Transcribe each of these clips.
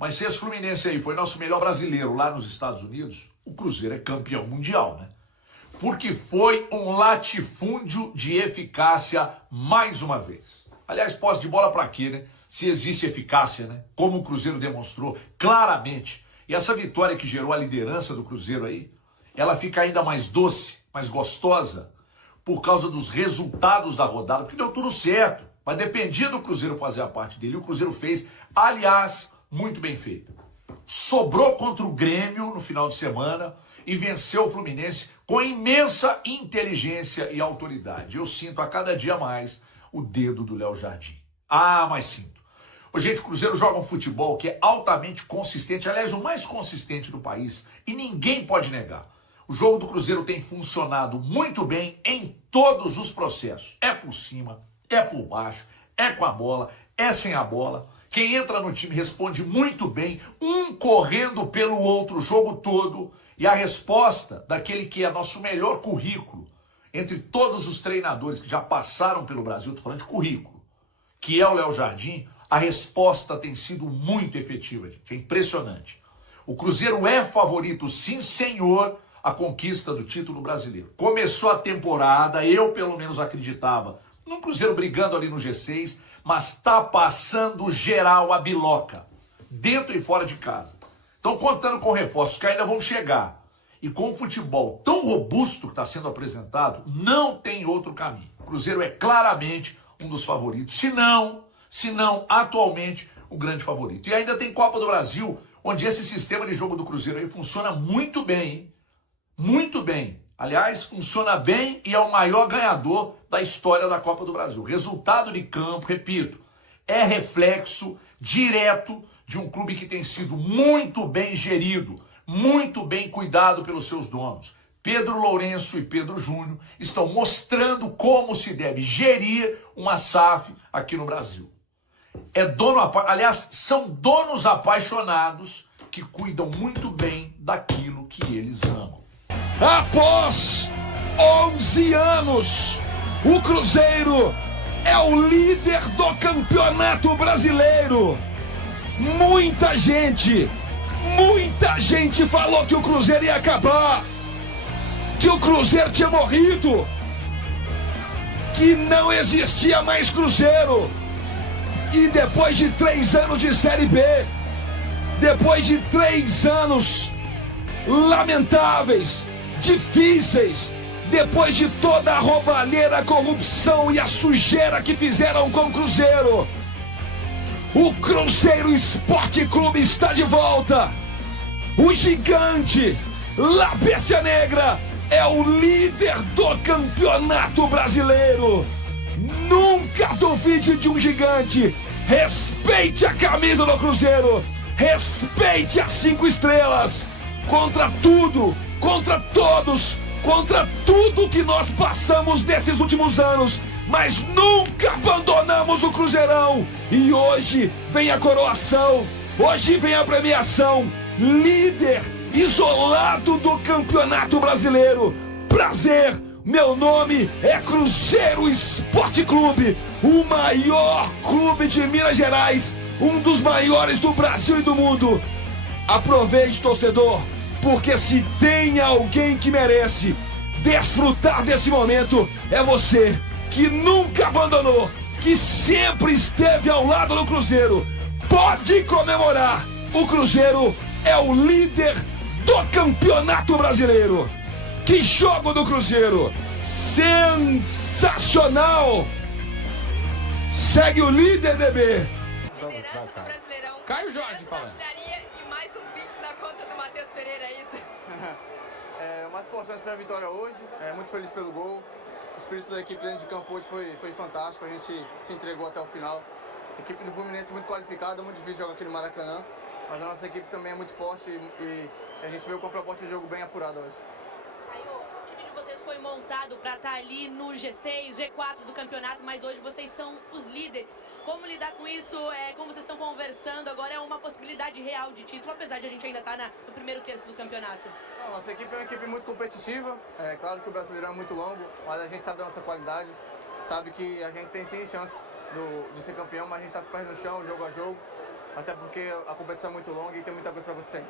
Mas se esse Fluminense aí foi nosso melhor brasileiro lá nos Estados Unidos, o Cruzeiro é campeão mundial, né? Porque foi um latifúndio de eficácia mais uma vez. Aliás, posse de bola para quê, né? Se existe eficácia, né? Como o Cruzeiro demonstrou claramente. E essa vitória que gerou a liderança do Cruzeiro aí, ela fica ainda mais doce, mais gostosa, por causa dos resultados da rodada, porque deu tudo certo. Mas dependia do Cruzeiro fazer a parte dele. E o Cruzeiro fez, aliás, muito bem feito. Sobrou contra o Grêmio no final de semana e venceu o Fluminense com imensa inteligência e autoridade. Eu sinto a cada dia mais o dedo do Léo Jardim. Ah, mas sinto. Ô, gente, o Cruzeiro joga um futebol que é altamente consistente, aliás, o mais consistente do país, e ninguém pode negar. O jogo do Cruzeiro tem funcionado muito bem em todos os processos. É por cima, é por baixo, é com a bola, é sem a bola. Quem entra no time responde muito bem, um correndo pelo outro o jogo todo. E a resposta daquele que é nosso melhor currículo, entre todos os treinadores que já passaram pelo Brasil, estou falando de currículo, que é o Léo Jardim, a resposta tem sido muito efetiva, gente. É impressionante. O Cruzeiro é favorito, sim senhor, a conquista do título brasileiro. Começou a temporada, eu pelo menos acreditava, no Cruzeiro brigando ali no G6, mas está passando geral a biloca, dentro e fora de casa. Estão contando com reforços que ainda vão chegar. E com o futebol tão robusto que está sendo apresentado, não tem outro caminho. O Cruzeiro é claramente um dos favoritos, se não, atualmente, o grande favorito. E ainda tem Copa do Brasil, onde esse sistema de jogo do Cruzeiro aí funciona muito bem, hein? Muito bem. Aliás, funciona bem e é o maior ganhador da história da Copa do Brasil. Resultado de campo, repito, é reflexo direto de um clube que tem sido muito bem gerido, muito bem cuidado pelos seus donos. Pedro Lourenço e Pedro Júnior estão mostrando como se deve gerir uma SAF aqui no Brasil. Aliás, são donos apaixonados que cuidam muito bem daquilo que eles amam. Após 11 anos, o Cruzeiro é o líder do Campeonato Brasileiro. Muita gente falou que o Cruzeiro ia acabar, que o Cruzeiro tinha morrido, que não existia mais Cruzeiro. E depois de 3 anos de Série B, depois de 3 anos lamentáveis, difíceis, depois de toda a roubalheira, a corrupção e a sujeira que fizeram com o Cruzeiro, o Cruzeiro Esporte Clube está de volta. O gigante, La Bestia Negra, é o líder do Campeonato Brasileiro. Nunca duvide de um gigante. Respeite a camisa do Cruzeiro. Respeite as 5 estrelas. Contra tudo, contra todos, contra tudo que nós passamos nesses últimos anos, mas nunca abandonamos o Cruzeirão. E hoje vem a coroação, hoje vem a premiação. Líder isolado do Campeonato Brasileiro. Prazer, meu nome é Cruzeiro Esporte Clube, o maior clube de Minas Gerais, um dos maiores do Brasil e do mundo. Aproveite, torcedor, porque se tem alguém que merece desfrutar desse momento, é você, que nunca abandonou, que sempre esteve ao lado do Cruzeiro. Pode comemorar, o Cruzeiro é o líder do Campeonato Brasileiro. Que jogo do Cruzeiro! Sensacional! Segue o líder, bebê! Liderança do Brasileirão. Caio Jorge falando. E mais um Pix na conta do Matheus Pereira, é isso? O mais importante foi a vitória hoje. Muito feliz pelo gol. O espírito da equipe dentro de campo hoje foi fantástico. A gente se entregou até o final. A equipe do Fluminense é muito qualificada, muito difícil jogar aqui no Maracanã. Mas a nossa equipe também é muito forte e a gente veio com a proposta de jogo bem apurada hoje. Caio, o time de vocês foi montado para estar ali no G6, G4 do campeonato, mas hoje vocês são os líderes. Como lidar com isso? Como vocês estão conversando agora, é uma possibilidade real de título, apesar de a gente ainda estar no primeiro terço do campeonato. A nossa equipe é uma equipe muito competitiva. É claro que o Brasileirão é muito longo, mas a gente sabe da nossa qualidade, sabe que a gente tem sim chance de ser campeão, mas a gente está com o pé no chão, jogo a jogo. até porque a competição é muito longa e tem muita coisa para acontecer.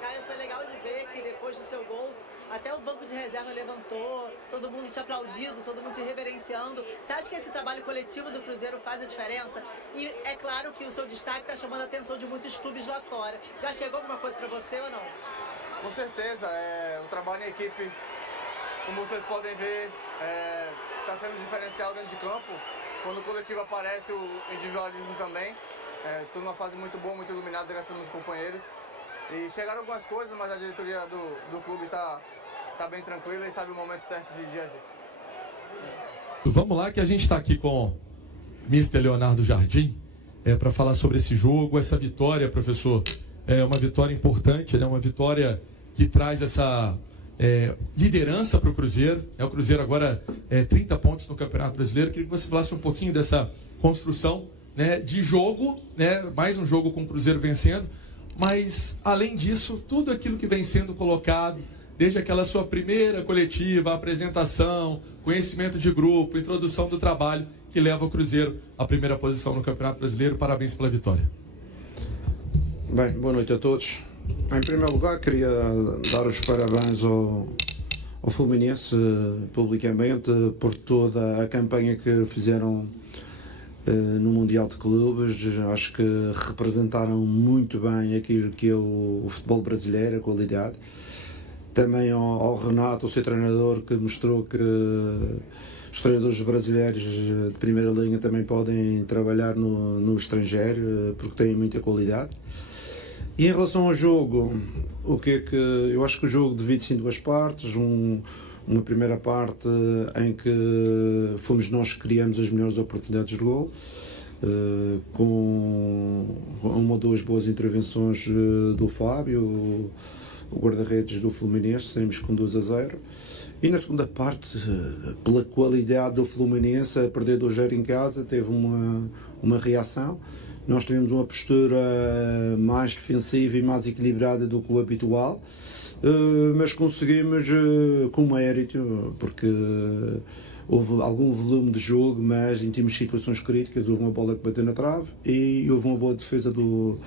Caio, foi legal de ver que depois do seu gol, até o banco de reserva levantou, todo mundo te aplaudindo, todo mundo te reverenciando. Você acha que esse trabalho coletivo do Cruzeiro faz a diferença? E é claro que o seu destaque está chamando a atenção de muitos clubes lá fora. Já chegou alguma coisa para você ou não? Com certeza, o trabalho em equipe, como vocês podem ver, está sendo diferencial dentro de campo. Quando o coletivo aparece, o individualismo também. Estou numa fase muito boa, muito iluminada, graças aos meus companheiros. E chegaram algumas coisas, mas a diretoria do clube está bem tranquila e sabe o momento certo de agir. Vamos lá, que a gente está aqui com o Mr. Leonardo Jardim para falar sobre esse jogo, essa vitória, professor. É uma vitória importante, né? Uma vitória que traz essa liderança para o Cruzeiro. O Cruzeiro agora 30 pontos no Campeonato Brasileiro. Queria que você falasse um pouquinho dessa construção, né, de jogo, né? Mais um jogo com o Cruzeiro vencendo. Mas, além disso, tudo aquilo que vem sendo colocado, desde aquela sua primeira coletiva, apresentação, conhecimento de grupo, introdução do trabalho, que leva o Cruzeiro à primeira posição no Campeonato Brasileiro. Parabéns pela vitória. Bem, boa noite a todos. Em primeiro lugar, queria dar os parabéns ao Fluminense publicamente por toda a campanha que fizeram no Mundial de Clubes. Acho que representaram muito bem aquilo que é o futebol brasileiro, a qualidade. Também ao Renato, o seu treinador, que mostrou que os treinadores brasileiros de primeira linha também podem trabalhar no estrangeiro, porque têm muita qualidade. E em relação ao jogo, eu acho que o jogo divide-se em duas partes. Uma primeira parte em que fomos nós que criamos as melhores oportunidades de gol, com uma ou duas boas intervenções do Fábio, o guarda-redes do Fluminense, saímos com 2-0. E na segunda parte, pela qualidade do Fluminense, a perder 2-0 em casa, teve uma reação. Nós tivemos uma postura mais defensiva e mais equilibrada do que o habitual, mas conseguimos com mérito, porque houve algum volume de jogo, mas em termos de situações críticas houve uma bola que bateu na trave e houve uma boa defesa do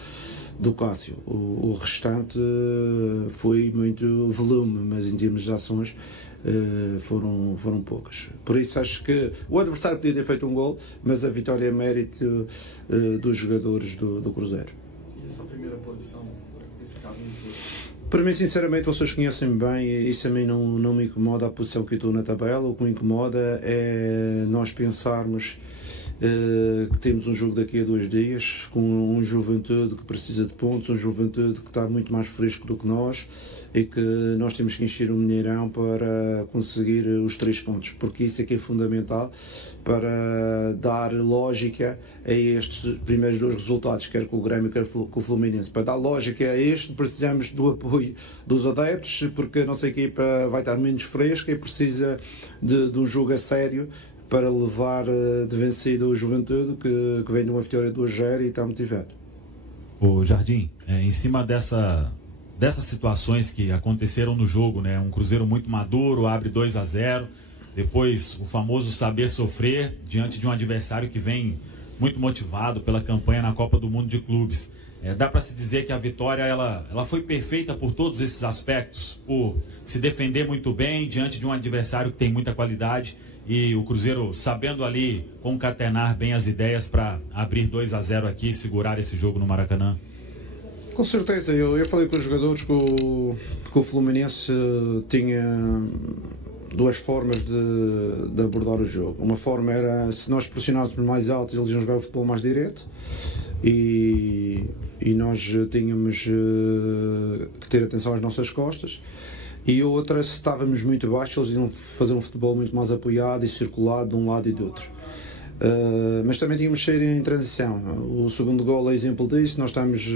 Cássio. O restante foi muito volume, mas em termos de ações foram poucas. Por isso acho que o adversário podia ter feito um gol, mas a vitória é mérito dos jogadores do Cruzeiro. E essa primeira posição, esse caminho todo? Para mim, sinceramente, vocês conhecem bem, isso a mim não me incomoda a posição que eu estou na tabela. O que me incomoda é nós pensarmos que temos um jogo daqui a 2 dias, com um Juventude que precisa de pontos, um Juventude que está muito mais fresco do que nós e que nós temos que encher o Mineirão para conseguir os 3 pontos, porque isso é que é fundamental para dar lógica a estes primeiros 2 resultados, quer com o Grêmio, quer com o Fluminense. Para dar lógica a este, precisamos do apoio dos adeptos, porque a nossa equipa vai estar menos fresca e precisa de um jogo a sério para levar de vencido o Juventude, que vem de uma vitória 2-0 e está motivado. O Jardim, em cima dessas situações que aconteceram no jogo, né? Um Cruzeiro muito maduro, abre 2-0, depois o famoso saber sofrer diante de um adversário que vem muito motivado pela campanha na Copa do Mundo de Clubes. Dá para se dizer que a vitória ela foi perfeita por todos esses aspectos, por se defender muito bem diante de um adversário que tem muita qualidade e o Cruzeiro sabendo ali concatenar bem as ideias para abrir 2-0 aqui e segurar esse jogo no Maracanã. Com certeza, eu falei com os jogadores que o Fluminense tinha 2 formas de abordar o jogo. Uma forma era, se nós pressionássemos mais alto, eles iam jogar o futebol mais direto e nós tínhamos que ter atenção às nossas costas. E outra, se estávamos muito baixos, eles iam fazer um futebol muito mais apoiado e circulado de um lado e do outro. Mas também tínhamos de sair em transição. O segundo gol é exemplo disso. Nós estamos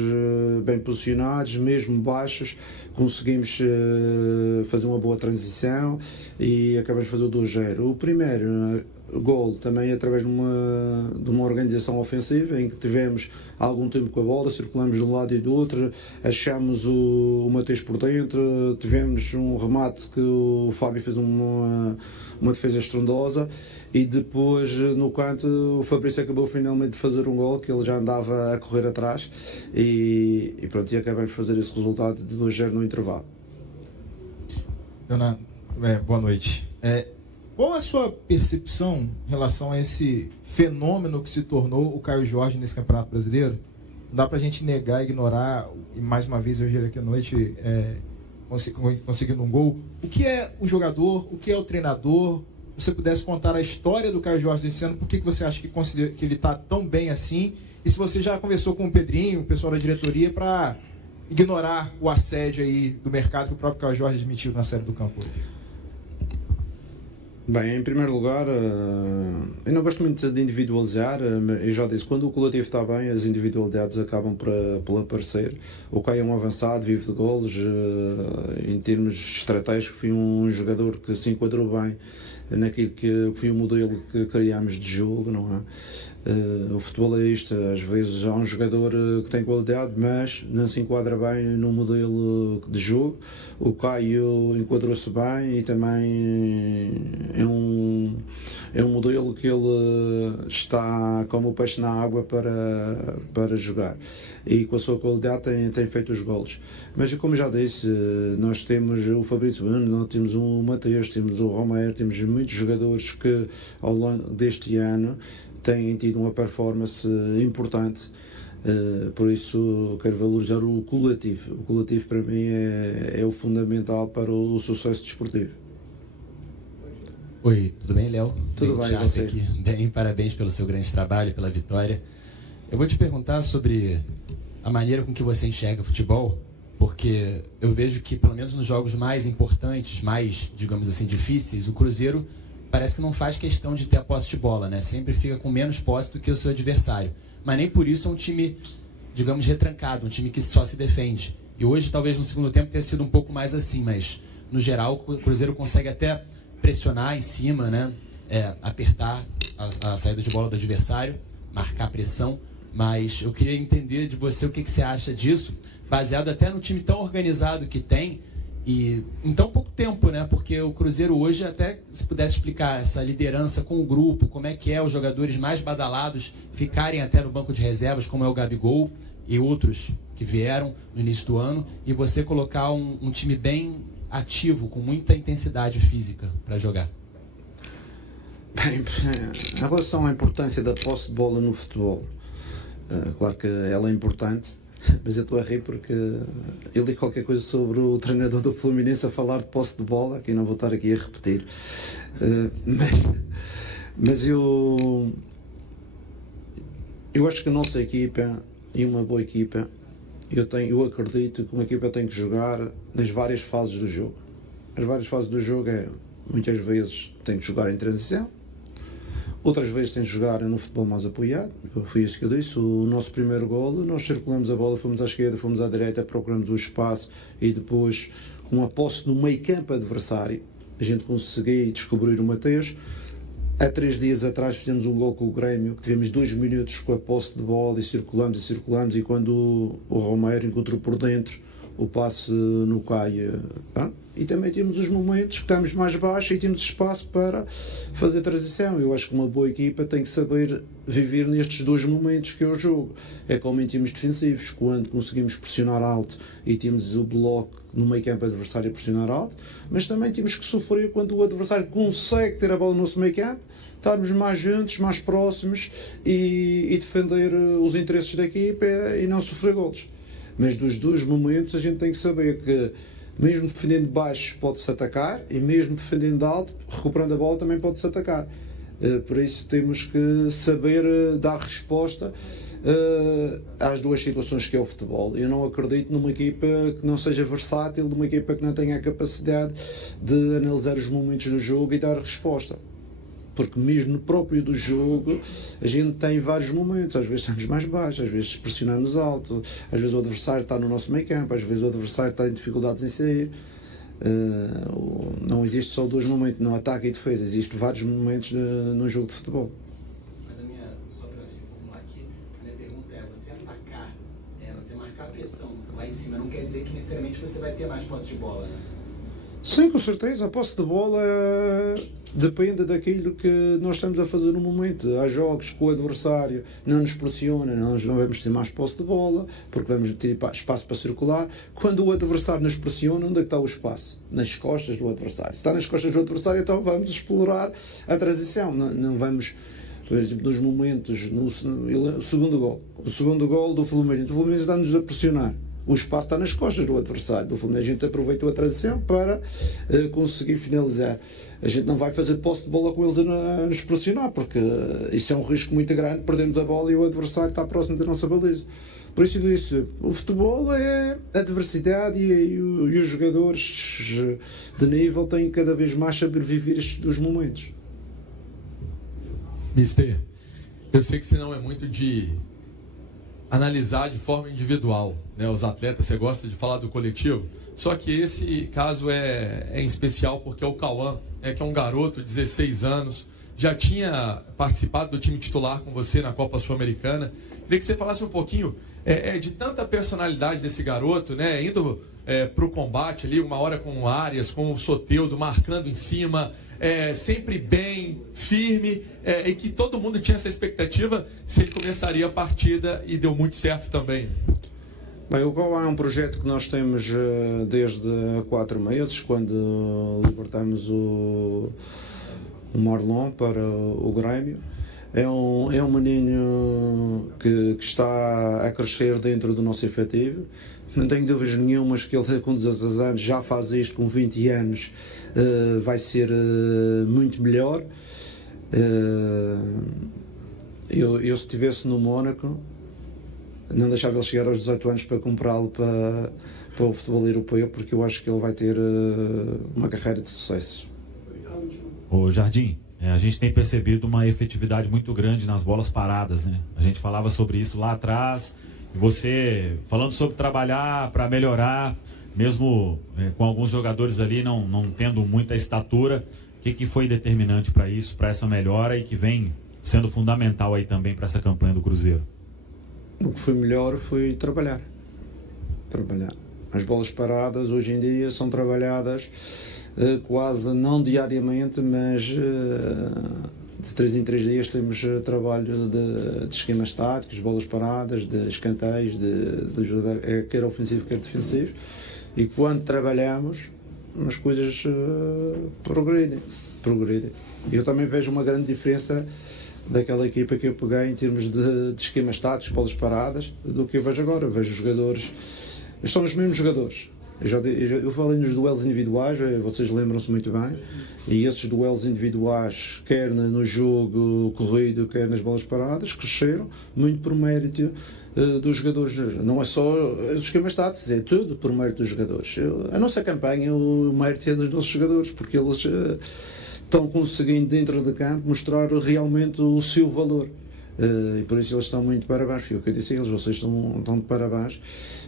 bem posicionados, mesmo baixos, conseguimos fazer uma boa transição e acabamos de fazer o 2-0. O primeiro, gol também através de uma organização ofensiva, em que tivemos algum tempo com a bola, circulamos de um lado e do outro, achamos o Mateus por dentro, tivemos um remate que o Fábio fez uma defesa estrondosa, e depois no canto o Fabrício acabou finalmente de fazer um gol, que ele já andava a correr atrás, e pronto, e acabamos de fazer esse resultado de 2-0 no intervalo. Dona, boa noite. Qual a sua percepção em relação a esse fenômeno que se tornou o Caio Jorge nesse Campeonato Brasileiro? Não dá pra gente negar, ignorar, e mais uma vez hoje aqui à noite conseguindo um gol. O que é o jogador? O que é o treinador? Se você pudesse contar a história do Caio Jorge desse ano, por que você acha que ele está tão bem assim? E se você já conversou com o Pedrinho, o pessoal da diretoria, para ignorar o assédio aí do mercado que o próprio Caio Jorge admitiu na Série do Campo hoje? Bem, em primeiro lugar, eu não gosto muito de individualizar, eu já disse, quando o coletivo está bem, as individualidades acabam por aparecer. O Caio é um avançado, vive de golos, em termos estratégicos, foi um jogador que se enquadrou bem naquilo que foi o modelo que criámos de jogo, não é? O futebol é isto, às vezes há um jogador que tem qualidade, mas não se enquadra bem no modelo de jogo. O Caio enquadrou-se bem e também é um modelo que ele está como o peixe na água para jogar, e com a sua qualidade tem feito os golos. Mas como já disse, nós temos o Fabrício Bruno, nós temos o Mateus, temos o Romero, temos muitos jogadores que ao longo deste ano têm tido uma performance importante, por isso quero valorizar o coletivo. O coletivo para mim é o fundamental para o sucesso desportivo. Oi, tudo bem, Léo? Tudo bem, você? Aqui. Bem, parabéns pelo seu grande trabalho, pela vitória. Eu vou te perguntar sobre a maneira com que você enxerga o futebol, porque eu vejo que, pelo menos nos jogos mais importantes, mais, digamos assim, difíceis, o Cruzeiro parece que não faz questão de ter a posse de bola, né? Sempre fica com menos posse do que o seu adversário. Mas nem por isso é um time, digamos, retrancado, um time que só se defende. E hoje, talvez no segundo tempo, tenha sido um pouco mais assim, mas no geral o Cruzeiro consegue até pressionar em cima, né? Apertar a saída de bola do adversário, marcar pressão. Mas eu queria entender de você o que você acha disso, baseado até no time tão organizado que tem, e em tão pouco tempo, né? Porque o Cruzeiro hoje, até se pudesse explicar essa liderança com o grupo, como é que os jogadores mais badalados ficarem até no banco de reservas, como é o Gabigol e outros que vieram no início do ano, e você colocar um time bem ativo, com muita intensidade física para jogar. Bem, em relação à importância da posse de bola no futebol, claro que ela é importante, mas eu estou a rir porque eu li qualquer coisa sobre o treinador do Fluminense a falar de posse de bola, que eu não vou estar aqui a repetir, mas eu acho que a nossa equipa, e uma boa equipa, eu acredito que uma equipa tem que jogar nas várias fases do jogo. As várias fases do jogo muitas vezes tem que jogar em transição, outras vezes tem que jogar no futebol mais apoiado. Foi isso que eu disse. O nosso primeiro golo, nós circulamos a bola, fomos à esquerda, fomos à direita, procuramos o espaço, e depois, com a posse no meio campo adversário, a gente conseguiu descobrir o Mateus. Há 3 dias atrás fizemos um gol com o Grêmio, que tivemos 2 minutos com a posse de bola e circulamos, e quando o Romero encontrou por dentro o passe no Caio. E também temos os momentos que estamos mais baixos e temos espaço para fazer transição. Eu acho que uma boa equipa tem que saber viver nestes 2 momentos que é o jogo. É como em times defensivos, quando conseguimos pressionar alto e temos o bloco no meio campo adversário a pressionar alto, mas também temos que sofrer quando o adversário consegue ter a bola no nosso meio campo, estarmos mais juntos, mais próximos e defender os interesses da equipa e não sofrer golos. Mas dos 2 momentos a gente tem que saber que mesmo defendendo de baixo pode-se atacar, e mesmo defendendo de alto, recuperando a bola, também pode-se atacar. Por isso temos que saber dar resposta às 2 situações que é o futebol. Eu não acredito numa equipa que não seja versátil, numa equipa que não tenha a capacidade de analisar os momentos do jogo e dar resposta. Porque mesmo no próprio do jogo a gente tem vários momentos, às vezes estamos mais baixos, às vezes pressionamos alto, às vezes o adversário está no nosso meio campo, às vezes o adversário está em dificuldades em sair. Não existe só 2 momentos, no ataque e defesa, existem vários momentos no jogo de futebol. Mas só para formular aqui, a minha pergunta é, você atacar, você marcar a pressão lá em cima, não quer dizer que necessariamente você vai ter mais posse de bola, né? Sim, com certeza. A posse de bola depende daquilo que nós estamos a fazer no momento. Há jogos que o adversário não nos pressiona, nós não vamos ter mais posse de bola, porque vamos ter espaço para circular. Quando o adversário nos pressiona, onde é que está o espaço? Nas costas do adversário. Se está nas costas do adversário, então vamos explorar a transição. Não vamos, por exemplo, nos momentos, no segundo gol. O segundo gol do Fluminense. O Fluminense está-nos a pressionar. O espaço está nas costas do adversário. Do Fluminense, a gente aproveitou a transição para conseguir finalizar. A gente não vai fazer posse de bola com eles a nos pressionar, porque isso é um risco muito grande. Perdemos a bola e o adversário está próximo da nossa baliza. Por isso eu disse, o futebol é a diversidade e os jogadores de nível têm cada vez mais saber viver estes 2 momentos. Mister, eu sei que você não é muito de analisar de forma individual, né, os atletas, você gosta de falar do coletivo, só que esse caso é em especial porque é o Cauã, que é um garoto de 16 anos, já tinha participado do time titular com você na Copa Sul-Americana. Queria que você falasse um pouquinho de tanta personalidade desse garoto, né, indo para o combate ali, uma hora com o Arias, com o Soteldo, marcando em cima, sempre bem, firme, e que todo mundo tinha essa expectativa se ele começaria a partida e deu muito certo também. Bem, o Cauã é um projeto que nós temos desde há 4 meses, quando libertamos o Marlon para o Grêmio. É um menino que está a crescer dentro do nosso efetivo. Não tenho dúvidas nenhumas que ele com 16 anos já faz isto, com 20 anos vai ser muito melhor. Eu se estivesse no Mónaco, não deixava ele chegar aos 18 anos para comprá-lo para o futebol europeu, porque eu acho que ele vai ter uma carreira de sucesso. Ô Jardim, a gente tem percebido uma efetividade muito grande nas bolas paradas, né? A gente falava sobre isso lá atrás, e você falando sobre trabalhar para melhorar, mesmo com alguns jogadores ali não tendo muita estatura, o que foi determinante para isso, para essa melhora e que vem sendo fundamental aí também para essa campanha do Cruzeiro? O que foi melhor foi trabalhar. As bolas paradas hoje em dia são trabalhadas quase não diariamente, mas de 3 em 3 dias temos trabalho de esquemas táticos, bolas paradas, de escanteios, de ajudar, quer ofensivo, quer defensivo, e quando trabalhamos as coisas progredem. Eu também vejo uma grande diferença daquela equipa que eu peguei em termos de esquemas táticos, bolas paradas, do que eu vejo agora. Eu vejo os jogadores, são os mesmos jogadores. Eu falei nos duelos individuais, vocês lembram-se muito bem, e esses duelos individuais, quer no jogo corrido, quer nas bolas paradas, cresceram muito por mérito dos jogadores. Não é só os esquemas táticos, é tudo por mérito dos jogadores. A nossa campanha, o mérito é dos nossos jogadores, porque eles estão conseguindo dentro de campo mostrar realmente o seu valor. E por isso eles estão muito de parabéns. Foi o que eu disse a eles, vocês estão de parabéns,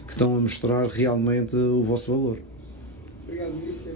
que estão a mostrar realmente o vosso valor.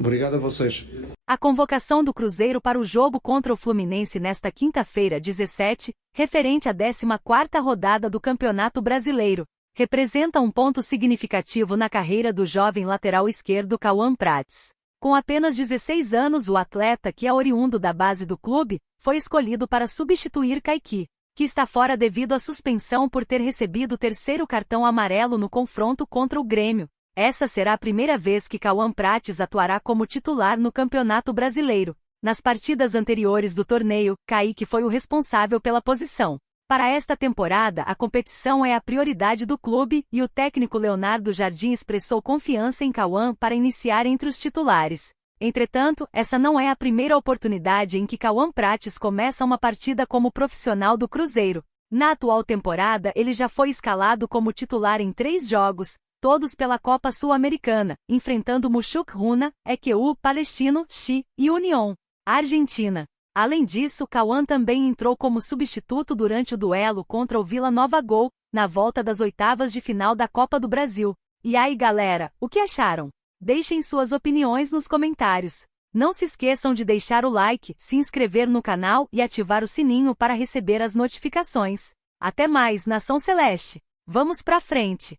Obrigado a vocês. A convocação do Cruzeiro para o jogo contra o Fluminense nesta quinta-feira, 17, referente à 14ª rodada do Campeonato Brasileiro, representa um ponto significativo na carreira do jovem lateral esquerdo Cauã Prates. Com apenas 16 anos, o atleta, que é oriundo da base do clube, foi escolhido para substituir Kaique, que está fora devido à suspensão por ter recebido o 3º cartão amarelo no confronto contra o Grêmio. Essa será a primeira vez que Cauã Prates atuará como titular no Campeonato Brasileiro. Nas partidas anteriores do torneio, Kaique foi o responsável pela posição. Para esta temporada, a competição é a prioridade do clube e o técnico Leonardo Jardim expressou confiança em Cauã para iniciar entre os titulares. Entretanto, essa não é a primeira oportunidade em que Cauã Prates começa uma partida como profissional do Cruzeiro. Na atual temporada, ele já foi escalado como titular em 3 jogos, todos pela Copa Sul-Americana, enfrentando Mushuk Runa, EQU, Palestino, Xi e União, Argentina. Além disso, Cauã também entrou como substituto durante o duelo contra o Vila Nova Gol, na volta das 8ª de final da Copa do Brasil. E aí, galera, o que acharam? Deixem suas opiniões nos comentários. Não se esqueçam de deixar o like, se inscrever no canal e ativar o sininho para receber as notificações. Até mais, Nação Celeste! Vamos pra frente!